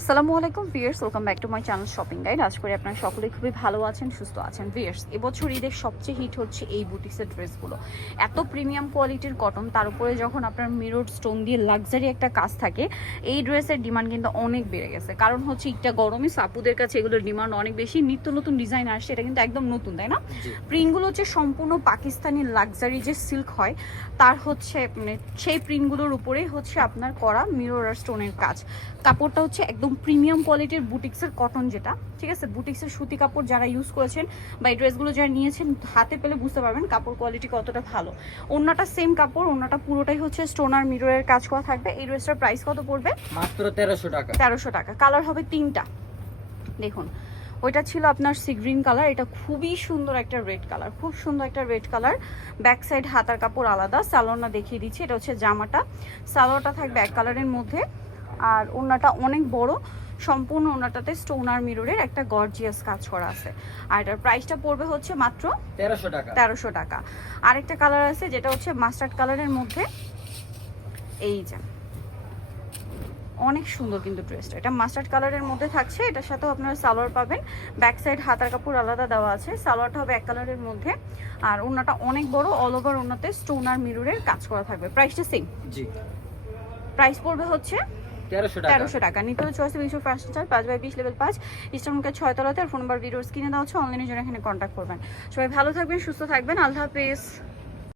আসসালামু আলাইকুম viewers, welcome back to my channel shopping guide. আশা করি আপনারা সকলেই খুবই ভালো আছেন, সুস্থ আছেন। ভিউয়ার্স, এবছর ঈদের সবচেয়ে হিট হচ্ছে এই বুটিক্সের ড্রেসগুলো। এত প্রিমিয়াম কোয়ালিটির কটন, তার উপরে যখন আপনার মিরর স্টোন দিয়ে লাক্সারি একটা কাজ থাকে, এই ড্রেসের ডিমান্ড কিন্তু অনেক বেড়ে গেছে। কারণ হচ্ছে একটা গরমে সাপুদের কাছে এগুলোর ডিমান্ড অনেক বেশি। নিত্য নতুন ডিজাইন আসছে, এটা কিন্তু একদম নতুন, তাই না? প্রিন্টগুলো হচ্ছে সম্পূর্ণ পাকিস্তানি লাক্সারি যে সিল্ক হয়, তার হচ্ছে মানে সেই প্রিন্টগুলোর উপরেই হচ্ছে আপনার করা মিরর আর স্টোনের কাজ। কাপড়টা হচ্ছে একদম প্রিমিয়াম কোয়ালিটির বুটিক্সের কটন, যেটা ঠিক আছে বুটিক্সের সুতি কাপড় যারা ইউজ করেছেন বা এই ড্রেসগুলো যারা নিয়েছেন হাতে পেলে বুঝতে পারবেন কাপড় কোয়ালিটি কতটা ভালো। ওড়নাটা সেম কাপড়, ওড়নাটা পুরোটাই হচ্ছে স্টোন আর মিররের কাজ করা থাকবে। এই ড্রেসটার প্রাইস কত পড়বে? মাত্র 1300 টাকা। 1300 টাকা। কালার হবে তিনটা, দেখুন। ওইটা ছিল আপনার সি গ্রিন কালার, এটা খুবই সুন্দর একটা রেড কালার, খুব সুন্দর একটা রেড কালার। ব্যাক সাইড হাতার কাপড় আলাদা, সালোয়ারটা দেখিয়ে দিচ্ছি। এটা হচ্ছে জামাটা, সালোয়ারটা থাকবে এক কালারের মধ্যে, আর ওড়নাটা অনেক বড়, সম্পূর্ণ ওড়নাটাতে স্টোন আর মিররের একটা গর্জিয়াস কাজ করা আছে। আর এটার প্রাইসটা পড়বে হচ্ছে মাত্র 1300 টাকা। 1300 টাকা। আরেকটা কালার আছে যেটা হচ্ছে মাস্টার্ড কালারের মধ্যে, এই যে অনেক সুন্দর কিন্তু ড্রেসটা, এটা মাস্টার্ড কালারের মধ্যে থাকছে। এটার সাথেও আপনারা সালোয়ার পাবেন, ব্যাক সাইড হাতার কাপড় আলাদা দেওয়া আছে। সালোয়ারটা হবে এক কালারের মধ্যে, আর ওড়নাটা অনেক বড়, অল ওভার ওড়নাতে স্টোন আর মিররের কাজ করা থাকবে। প্রাইসটা সেম, জি। প্রাইস পড়বে হচ্ছে 1300 টাকা। 1300 টাকা। নিতে হলে চয়েস বিশ্ব ফার্স্ট চার 5/20 লেভেল 5 ইস্টার্নকে 6 তলাতে। আর ফোন নাম্বার ভিডিওর স্ক্রিনে দেওয়া হচ্ছে, অনলাইনে জন্য এখানে কন্ট্যাক্ট করবেন। সবাই ভালো থাকবেন, সুস্থ থাকবেন, আল্লাহ হাফেজ।